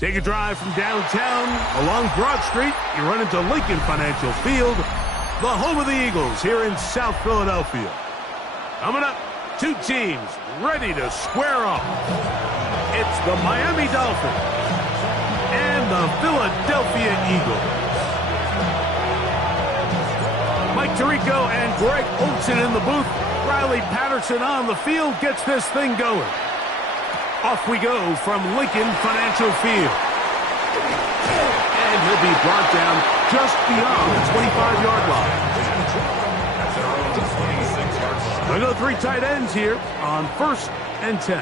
Take a drive from downtown along Broad Street. You run into Lincoln Financial Field, the home of the Eagles here in South Philadelphia. Coming up, two teams ready to square off. It's the Miami Dolphins and the Philadelphia Eagles. Mike Tirico and Greg Olsen in the booth. Riley Patterson on the field gets this thing going. Off we go from Lincoln Financial Field. And he'll be brought down just beyond the 25-yard line. We'll go three tight ends here on 1st and 10.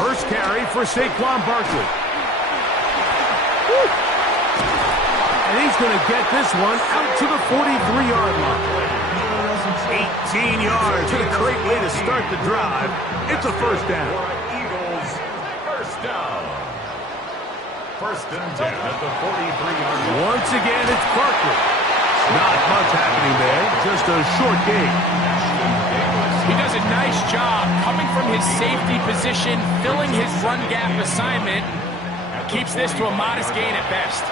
First carry for Saquon Barkley. And he's going to get this one out to the 43-yard line. 18 yards, and a great way to start the drive. It's a first down. Eagles, first down. 1st and 10 at the 43-yard line. Once again, it's Barkley. Not much happening there, just a short gain. He does a nice job coming from his safety position, filling his run gap assignment. Keeps this to a modest gain at best.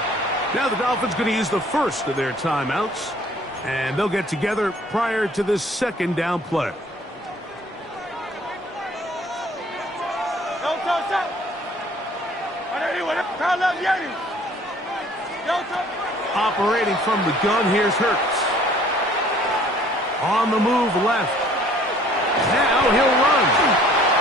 Now the Dolphins going to use the first of their timeouts, and they'll get together prior to this second down play. Operating from the gun, here's Hurts. On the move left. Now he'll run.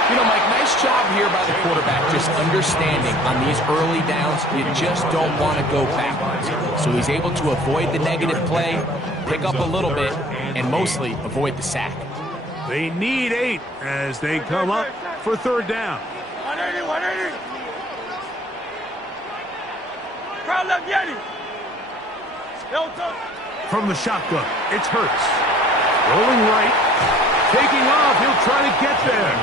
You know, Mike, nice job here by the quarterback, just understanding on these early downs, you just don't want to go backwards. So he's able to avoid the negative play, pick up a little bit, and mostly avoid the sack. They need 8 as they come up for 3rd down. 180. From the shotgun, it's Hurts. Rolling right. Taking off. He'll try to get there.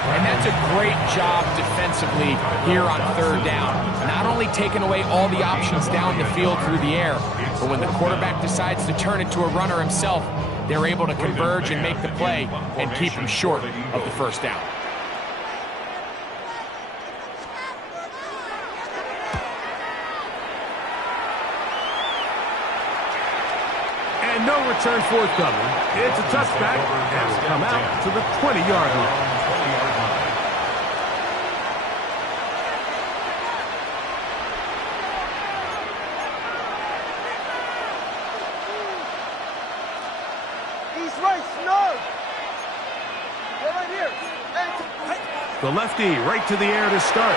And that's a great job defensively here on 3rd down. Not only taking away all the options down the field through the air, but when the quarterback decides to turn it to a runner himself, they're able to converge and make the play and keep him short of the 1st down. And no return forthcoming. It's a touchback and will come out to the 20-yard line. The lefty right to the air to start.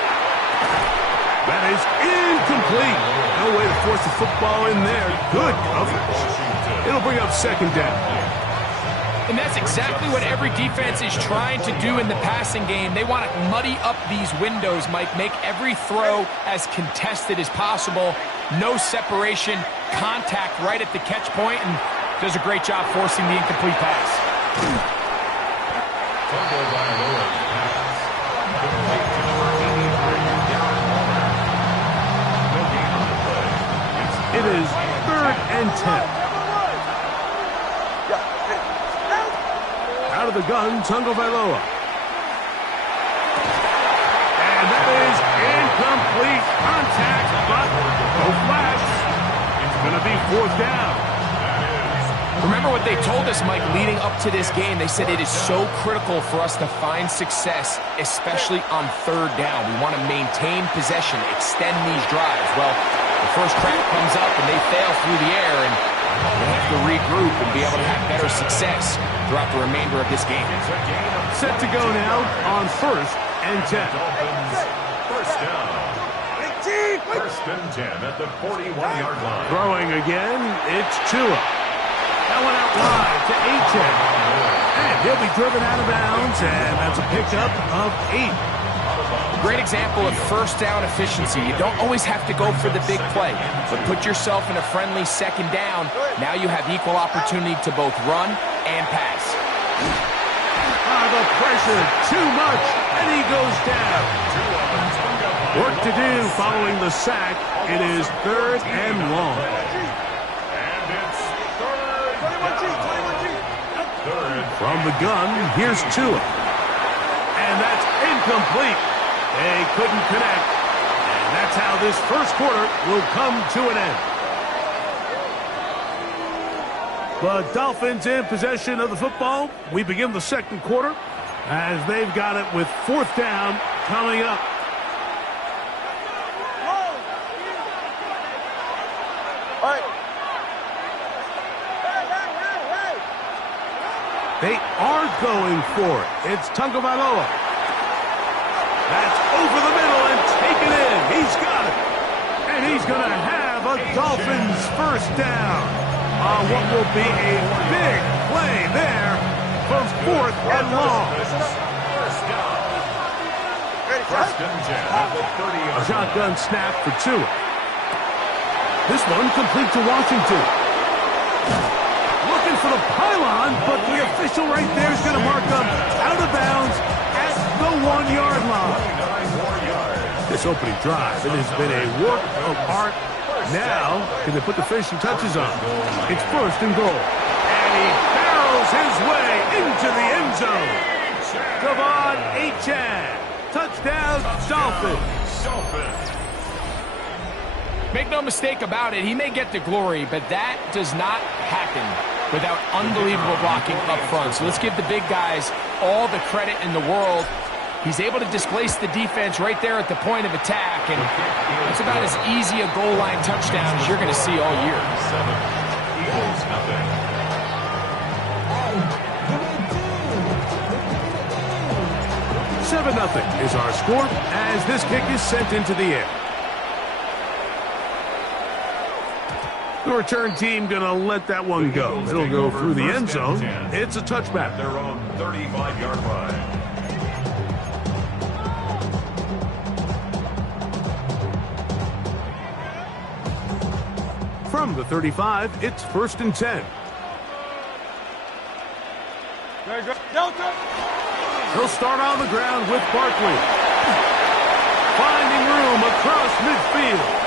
That is incomplete. No way to force the football in there. Good coverage. It'll bring up 2nd down. And that's exactly what every defense is trying to do in the passing game. They want to muddy up these windows, Mike, make every throw as contested as possible. No separation, contact right at the catch point, and does a great job forcing the incomplete pass. It is 3rd and 10. Out of the gun, Tagovailoa. And that is incomplete. Contact, but no flash. It's going to be 4th down. Remember what they told us, Mike, leading up to this game. They said it is so critical for us to find success, especially on 3rd down. We want to maintain possession, extend these drives. Well, the first crack comes up and they fail through the air, and they have to regroup and be able to have better success throughout the remainder of this game. Set to go now on 1st and 10. First down. 1st and 10 at the 41-yard line. Throwing again, it's Tua. That one out wide to Achane. And he'll be driven out of bounds, and that's a pickup of 8. Great example of 1st down efficiency. You don't always have to go for the big play, but put yourself in a friendly 2nd down. Now you have equal opportunity to both run and pass. The pressure, too much, and he goes down. Work to do following the sack. It is 3rd and long. And it's 3rd. From the gun, here's Tua. And that's incomplete. They couldn't connect. And that's how this first quarter will come to an end. The Dolphins in possession of the football. We begin the second quarter as they've got it with fourth down coming up. They are going for it. It's Tagovailoa. That's over the middle and taken in. He's got it. And he's going to have a Dolphins first down on what will be a big play there for fourth and long. First and 10 at the 30. A shotgun snap for Tua. This one complete to Washington. Looking for the pylon, but the official right there is going to mark them out of bounds at the 1-yard line. This opening drive, it has been a work of art. Now, can they put the finishing touches on? It's first and goal. And he barrels his way into the end zone. Devon Achane. Touchdown, Dolphins. Make no mistake about it, he may get the glory, but that does not happen without unbelievable blocking up front. So let's give the big guys all the credit in the world. He's able to displace the defense right there at the point of attack, and it's about as easy a goal line touchdown as you're going to see all year. 7-0 is our score as this kick is sent into the air. The return team going to let that one go. It'll go through the end zone. It's a touchback. Their own 35-yard line. From the 35, it's first and 10. He'll start on the ground with Barkley. Finding room across midfield.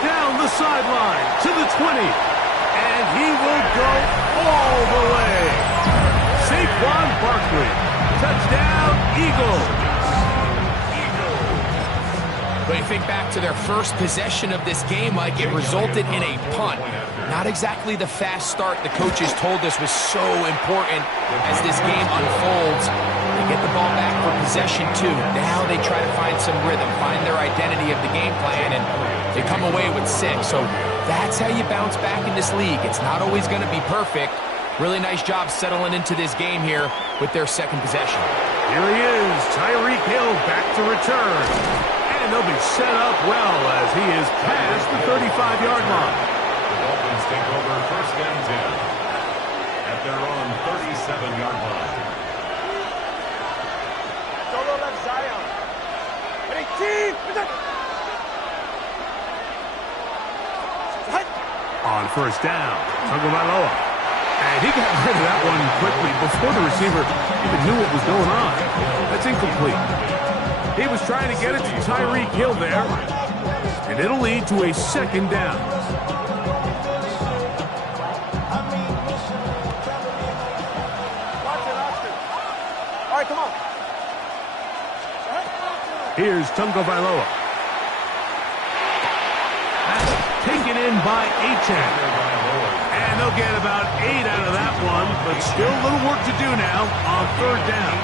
Down the sideline to the 20. And he will go all the way. Saquon Barkley. Touchdown, Eagles. But you think back to their first possession of this game, Mike, it resulted in a punt. Not exactly the fast start the coaches told us was so important as this game unfolds. They get the ball back for possession two. Now they try to find some rhythm, find their identity of the game plan, and they come away with 6. So that's how you bounce back in this league. It's not always going to be perfect. Really nice job settling into this game here with their second possession. Here he is, Tyreek Hill back to return. And they'll be set up well as he is past the 35-yard line. The Dolphins take over first and 10 at their own 37-yard line. Solo left Zion. Ready, team! On first down, Tagovailoa. And he got rid of that one quickly before the receiver even knew what was going on. That's incomplete. He was trying to get it to Tyreek Hill there, and it'll lead to a second down. All right, come on. Here's Tagovailoa. That's taken in by Achane. And they'll get about 8 out of that one, but still a little work to do now on third down.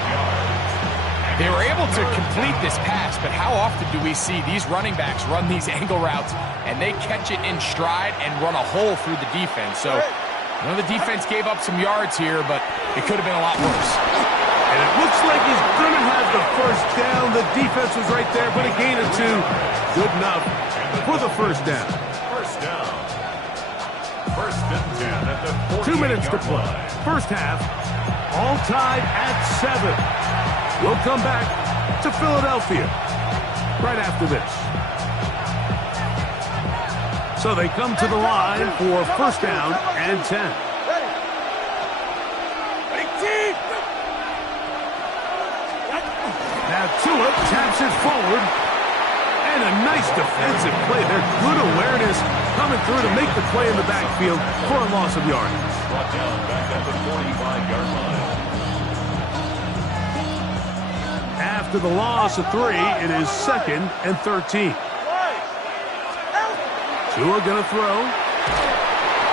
They were able to complete this pass, but how often do we see these running backs run these angle routes and they catch it in stride and run a hole through the defense? So, I know the defense gave up some yards here, but it could have been a lot worse. And it looks like he's going to have the first down. The defense was right there, but a gain of 2. Good enough for the first down. First down. First and 10 at the 2 minutes to play. First half, all tied at 7. We'll come back to Philadelphia right after this. So they come to the line for first down and 10. Now Tua taps it forward. And a nice defensive play there. Good awareness coming through to make the play in the backfield for a loss of yardage. Brought down back at the 45-yard line. After the loss of 3, it is 2nd and 13. Tua gonna throw.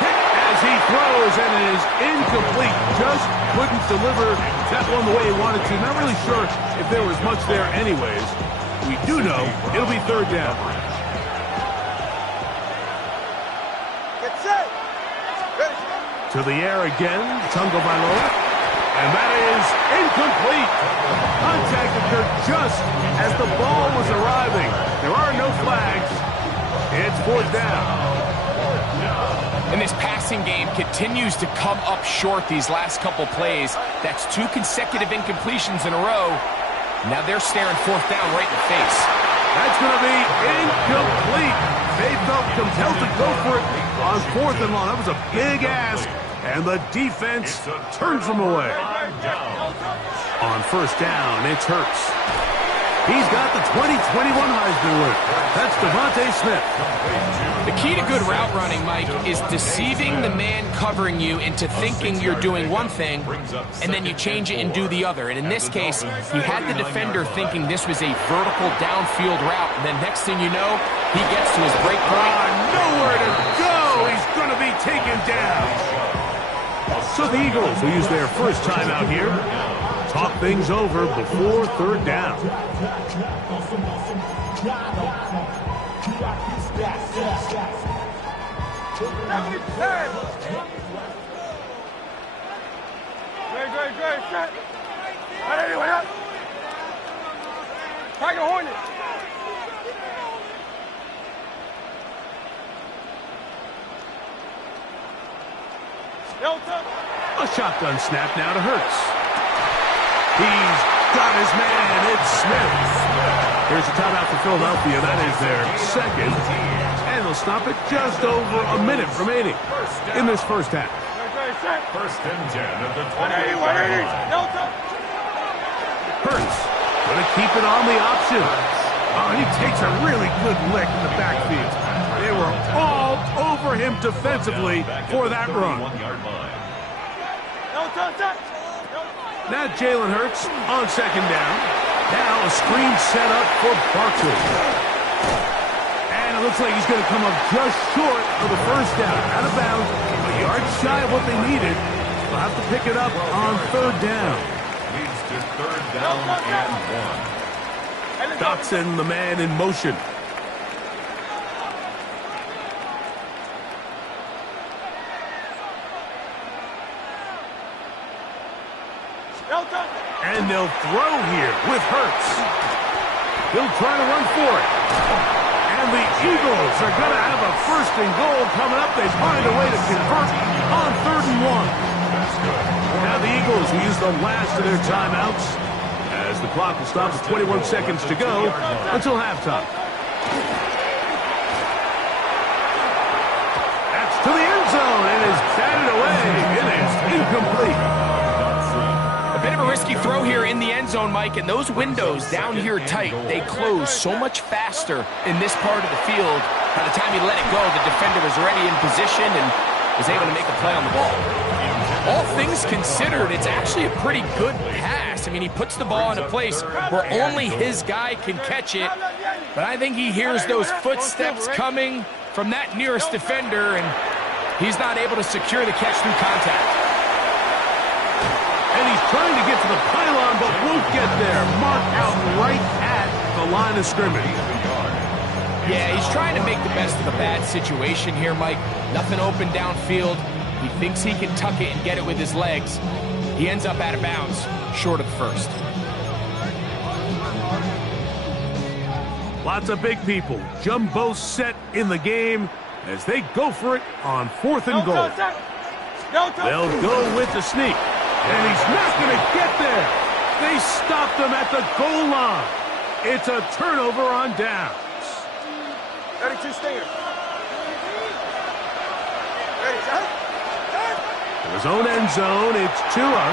Hit as he throws, and it is incomplete. Just couldn't deliver that one the way he wanted to. Not really sure if there was much there anyways. We do know it'll be 3rd down. Get set. Ready. To the air again, Tagovailoa. And that is incomplete. Contact occurred just as the ball was arriving. There are no flags. It's 4th down. And this passing game continues to come up short these last couple plays. That's 2 consecutive incompletions in a row. Now they're staring 4th down right in the face. That's going to be incomplete. They felt compelled to go for it on 4th and long. That was a big ask, and the defense turns them away. On 1st down, it's Hurts. He's got the 2021 Heisman winner. That's Devontae Smith. The key to good route running, Mike, is deceiving the man covering you into thinking you're doing one thing, and then you change it and do the other. And in this case, he had the defender thinking this was a vertical downfield route, and then next thing you know, he gets to his break point. Nowhere to go. He's going to be taken down. So the Eagles will use their first timeout here. Talk things over before 3rd down. Great. Anyway, up. Tiger Hornet. Delta. A shotgun snap now to Hurts. He's got his man. It's Smith. Here's a timeout for Philadelphia. That is their 2nd. And they'll stop it just over a minute remaining in this first half. 1st and 10 at the 20-yard line. Delta. Hurts going to keep it on the option. Oh, and he takes a really good lick in the backfield. They were all over him defensively for that run. Now Jalen Hurts on 2nd down. Now a screen set up for Barkley. And it looks like he's going to come up just short of the 1st down. Out of bounds, a yard shy of what they needed. They'll have to pick it up on 3rd down. Leads to 3rd down and 1. Dotson, the man in motion. And they'll throw here with Hurts. He'll try to run for it. And the Eagles are going to have a 1st and goal coming up. They find a way to convert on 3rd and 1. Now the Eagles will use the last of their timeouts as the clock will stop with 21 seconds to go until halftime. That's to the end zone and is batted away. It is incomplete. Bit of a risky throw here in the end zone, Mike, and those windows down here tight, they close so much faster in this part of the field. By the time he let it go, the defender was already in position and was able to make a play on the ball. All things considered, it's actually a pretty good pass. I mean, he puts the ball in a place where only his guy can catch it, but I think he hears those footsteps coming from that nearest defender, and he's not able to secure the catch through contact. And he's trying to get to the pylon, but won't get there. Marked out right at the line of scrimmage. Yeah, he's trying to make the best of a bad situation here, Mike. Nothing open downfield. He thinks he can tuck it and get it with his legs. He ends up out of bounds, short of 1st. Lots of big people. Jumbo set in the game as they go for it on 4th and goal. They'll go with the sneak. And he's not going to get there. They stopped him at the goal line. It's a turnover on downs. 32 stinger. Ready, shot. In his own end zone, it's Tua.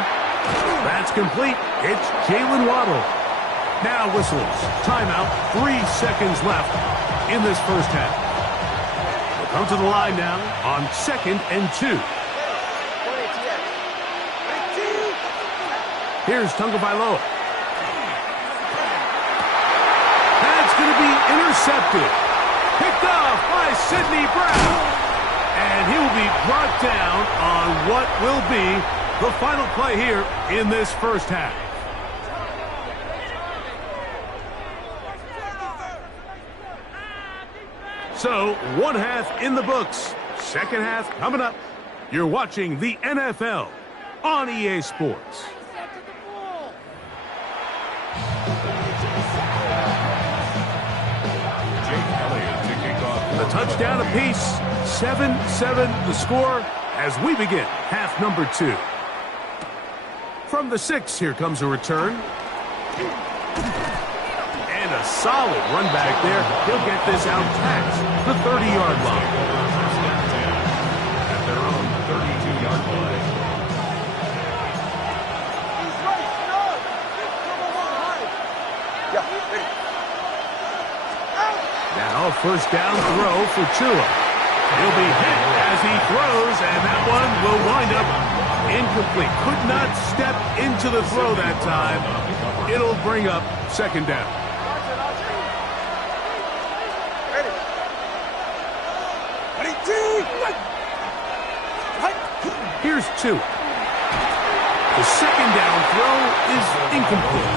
That's complete. It's Jalen Waddle. Now whistles. Timeout. 3 seconds left in this first half. They'll come to the line now on 2nd and 2. Here's Tagovailoa. intercepted. Picked off by Sidney Brown. And he will be brought down on what will be the final play here in this first half. So, one half in the books. Second half coming up. You're watching the NFL on EA Sports. The touchdown apiece. 7-7 the score as we begin half number 2. From the 6, here comes a return. And a solid run back there. He'll get this out past the 30-yard line. At their own 32-yard line. Now first down throw for Tua. He'll be hit as he throws, and that one will wind up incomplete. Could not step into the throw that time. It'll bring up second down. Here's Tua. The second down throw is incomplete.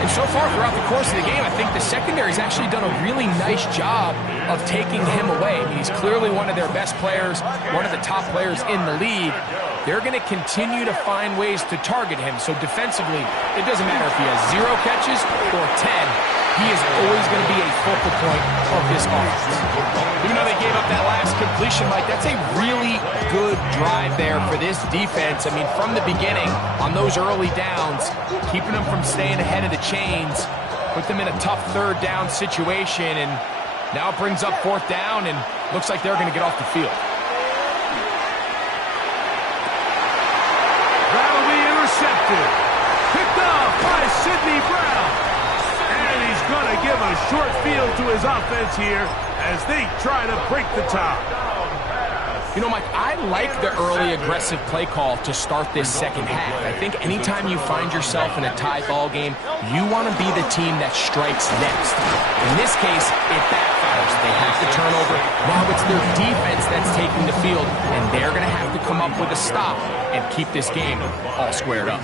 And so far throughout the course of the game, I think the secondary's actually done a really nice job of taking him away. I mean, he's clearly one of their best players, one of the top players in the league. They're going to continue to find ways to target him. So defensively, it doesn't matter if he has 0 catches or 10. He is always going to be a focal point of this offense. Even though they gave up that last completion, Mike, that's a really good drive there for this defense. I mean, from the beginning, on those early downs, keeping them from staying ahead of the chains, put them in a tough third down situation, and now it brings up fourth down, and looks like they're going to get off the field. That'll be intercepted. Picked off by Sidney Brown. And he's going to give a short field to his offense here as they try to break the tie. You know, Mike, I like the early aggressive play call to start this second half. I think anytime you find yourself in a tie ball game, you want to be the team that strikes next. In this case, it backfires. They have the turnover. Now it's their defense that's taking the field, and they're going to have to come up with a stop and keep this game all squared up.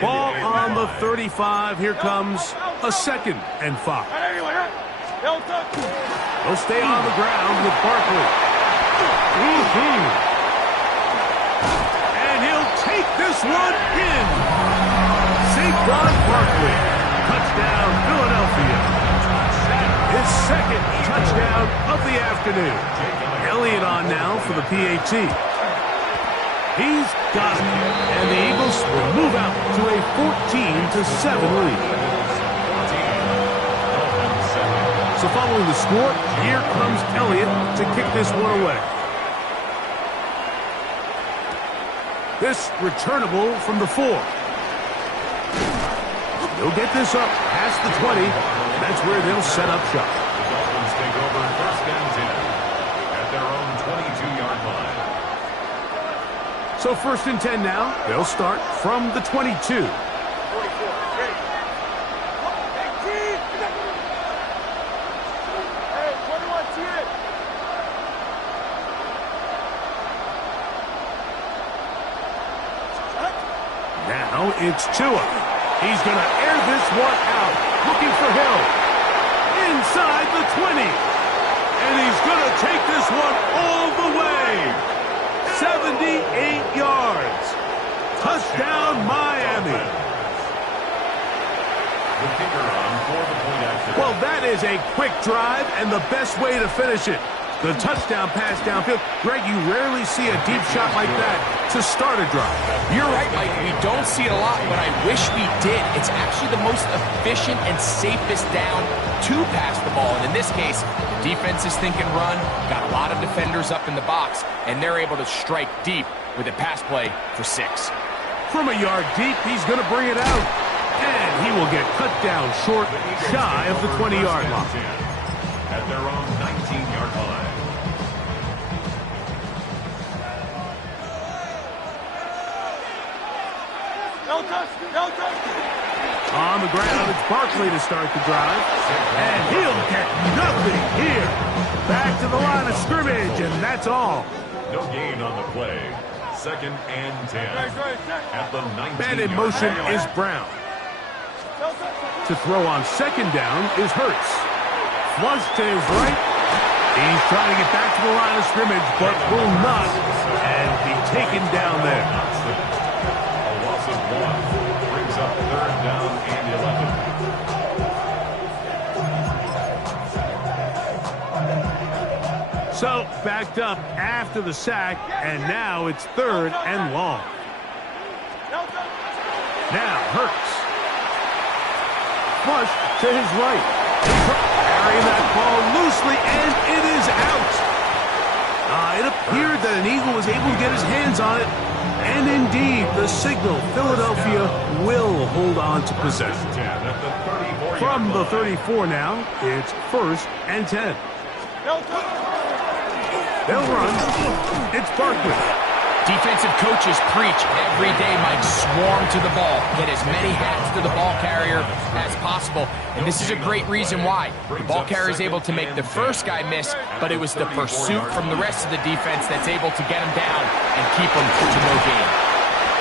Ball on the 35. Here comes a 2nd and 5. They'll stay on the ground with Barkley. And he'll take this one in. Saquon Barkley. Touchdown, Philadelphia. His 2nd touchdown of the afternoon. Elliott on now for the PAT. He's got it. And the Eagles will move out to a 14-7 lead. So following the score, here comes Elliott to kick this one away. This returnable from the 4. They'll get this up past the 20, and that's where they'll set up shop. The Dolphins take over first and 10 at their own 22-yard line. So first and 10 now. They'll start from the 22. Now it's Tua. He's going to air this one out, looking for Hill. Inside the 20. And he's going to take this one all the way. 78 yards. Touchdown, Miami. Well, that is a quick drive and the best way to finish it. The touchdown pass downfield. Greg, you rarely see a deep shot like that to start a drive. You're right, Mike. We don't see it a lot, but I wish we did. It's actually the most efficient and safest down to pass the ball. And in this case, the defense is thinking run, got a lot of defenders up in the box, and they're able to strike deep with a pass play for 6. From a yard deep, he's going to bring it out. And he will get cut down short, shy of the 20-yard line. At their own 19-yard line. On the ground, it's Barkley to start the drive. And he'll get nothing here. Back to the line of scrimmage, and that's all. No gain on the play. 2nd and 10. At the 19. Man in motion is Brown. To throw on 2nd down is Hurts. Flush to his right. He's trying to get back to the line of scrimmage, but will not, and be taken down there. A loss of 1 brings up 3rd down and 11. So, backed up after the sack, and now it's 3rd and long. Now, Hurts. Flush to his right. Carrying that ball loosely, and it is out. It appeared that an Eagle was able to get his hands on it, and indeed, the signal, Philadelphia will hold on to possession. From the 34 now, it's 1st and 10. They'll run. It's Barkley. Defensive coaches preach every day, Mike, swarm to the ball. Get as many hats to the ball carrier as possible. And this is a great reason why. The ball carrier is able to make the first guy miss, but it was the pursuit from the rest of the defense that's able to get him down and keep him to no gain.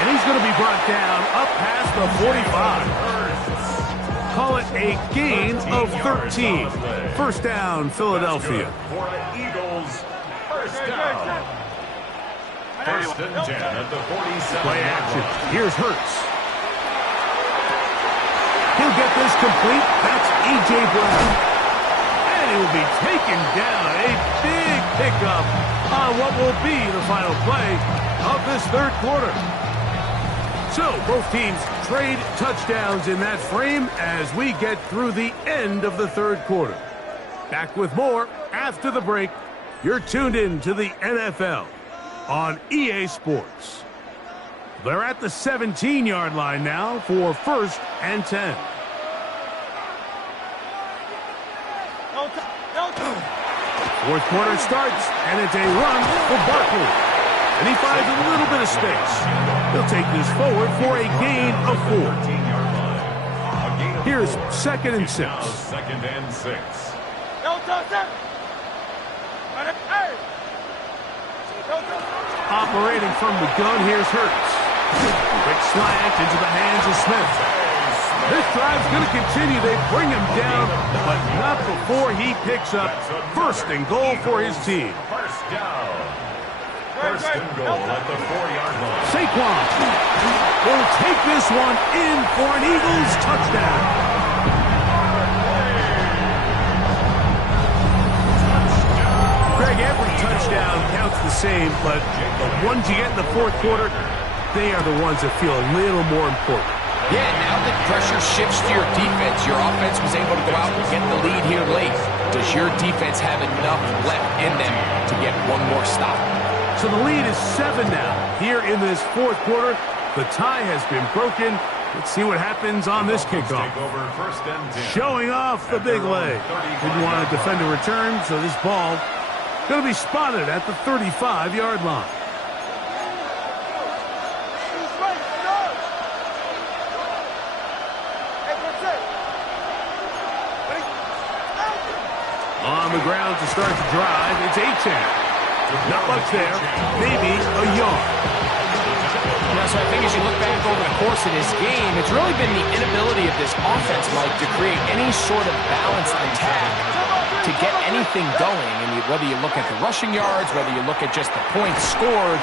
And he's going to be brought down up past the 45. Call it a gain of 13. 1st down, Philadelphia. For Eagles, 1st down. 1st and 10 at the 47. Play action. Here's Hurts. He'll get this complete. That's A.J. Brown. And he'll be taken down. A big pickup on what will be the final play of this 3rd quarter. So, both teams trade touchdowns in that frame as we get through the end of the 3rd quarter. Back with more after the break. You're tuned in to the NFL on EA Sports. They're at the 17-yard line now for 1st and 10. Fourth quarter starts, and it's a run for Barkley. And he finds a little bit of space. He'll take this forward for a gain of 4. Here's 2nd and 6. 2nd and 6. Operating from the gun, here's Hurts. Quick slant into the hands of Smith. This drive's going to continue. They bring him down, but not before he picks up 1st and goal for his team. 1st down. 1st and goal at the 4-yard line. Saquon will take this one in for an Eagles touchdown. Greg, every touchdown counts the same, but the ones you get in the 4th quarter, they are the ones that feel a little more important. Yeah, now that pressure shifts to your defense, your offense was able to go out and get the lead here late. Does your defense have enough left in them to get one more stop? So the lead is 7 now. Here in this 4th quarter, the tie has been broken. Let's see what happens on this kickoff. Showing off the big leg. Didn't want to defend a return, so this ball going to be spotted at the 35-yard line. On the ground to start the drive, it's H2H. Not much there, maybe a yard. Yeah, so I think as you look back over the course of this game, it's really been the inability of this offense, Mike, to create any sort of balanced attack to get anything going. And whether you look at the rushing yards, whether you look at just the points scored,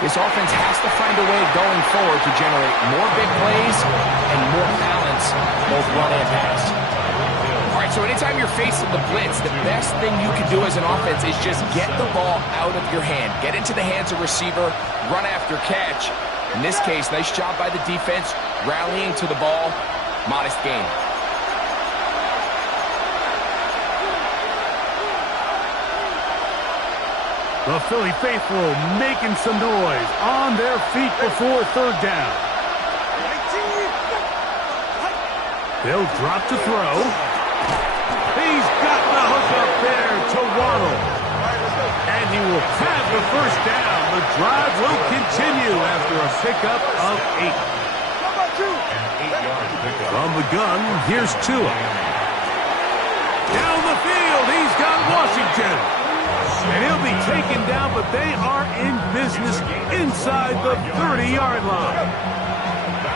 this offense has to find a way going forward to generate more big plays and more balance, both run and pass. All right, so anytime you're facing the blitz, the best thing you can do as an offense is just get the ball out of your hand. Get into the hands of receiver, run after catch. In this case, nice job by the defense, rallying to the ball, modest gain. The Philly faithful making some noise on their feet before 3rd down. They'll drop to throw. He's got the hook up there to Waddle. And he will have the 1st down. The drive will continue after a pickup of 8. An 8-yard From the gun, here's Tua. Down the field, he's got Washington. And he'll be taken down, but they are in business inside the 30-yard line.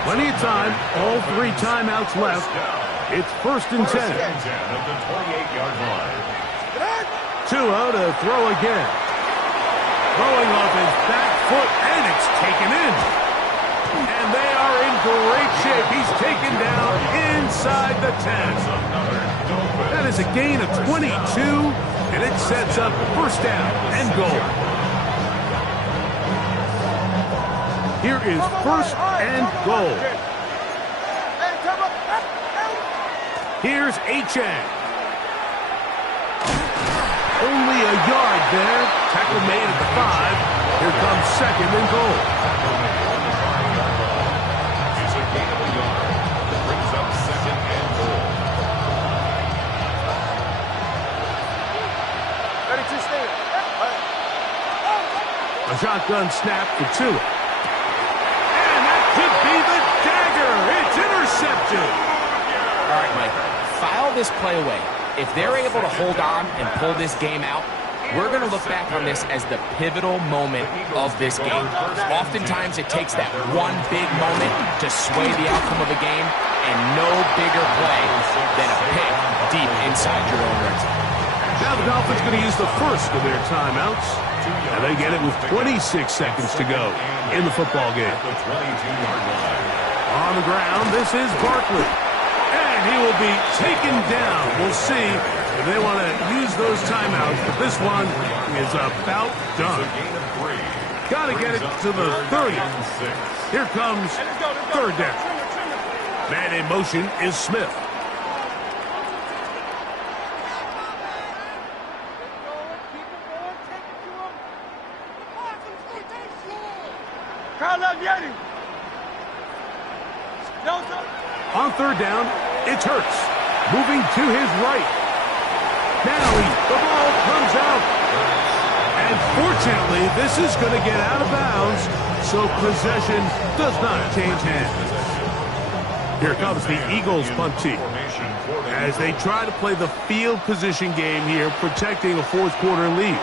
Plenty of time, all 3 timeouts left. It's 1st and 10. Tua to throw again. Throwing off his back foot, and it's taken in. And they are in great shape. He's taken down inside the 10. That is a gain of 22, and it sets up 1st down and goal. Here is 1st and goal. Here's H2H. Only a yard there. Tackle made at the 5. Here comes 2nd and goal. It's a gain of a yard. Brings up 2nd and goal. A shotgun snap for Tua. And that could be the dagger. It's intercepted. All right, Mike, file this play away. If they're able to hold on and pull this game out, we're going to look back on this as the pivotal moment of this game. Oftentimes, it takes that one big moment to sway the outcome of a game, and no bigger play than a pick deep inside your own red zone. Now the Dolphins going to use the first of their timeouts, and they get it with 26 seconds to go in the football game. On the ground, this is Barkley. And he will be taken down. We'll see if they want to use those timeouts, but this one is about done. Got to get it to the 30. Here comes 3rd down. Man in motion is Smith. On 3rd down, it's Hurts. Moving to his right. Now the ball comes out. And fortunately, this is going to get out of bounds, so possession does not change hands. Here comes the Eagles punt team as they try to play the field position game here, protecting a 4th quarter lead.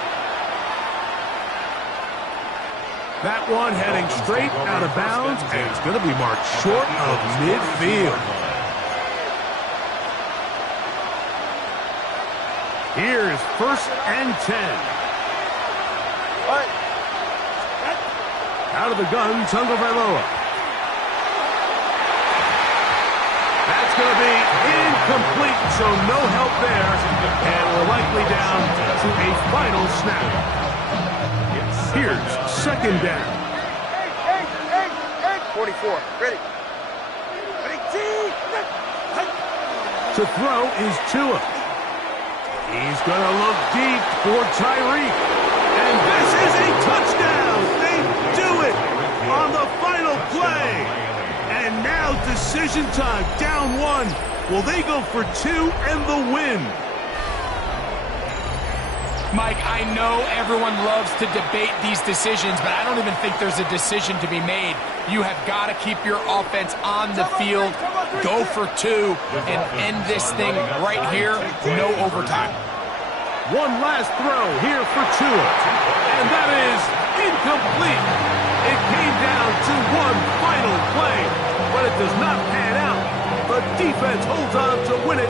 That one heading straight out of bounds, and it's going to be marked short of midfield. Here's 1st and 10. Out of the gun, Tagovailoa. That's going to be incomplete, so no help there, and we're likely down to a final snap. Here's 2nd down. 44. Ready. To throw is Tua. He's going to look deep for Tyreek. And this is a touchdown. They do it on the final play. And now decision time. Down 1. Will they go for 2 and the win? Mike, I know everyone loves to debate these decisions, but I don't even think there's a decision to be made. You have got to keep your offense on the field, go for 2, and end this thing right here, no overtime. One last throw here for Tua, and that is incomplete. It came down to one final play, but it does not pan out. The defense holds on to win it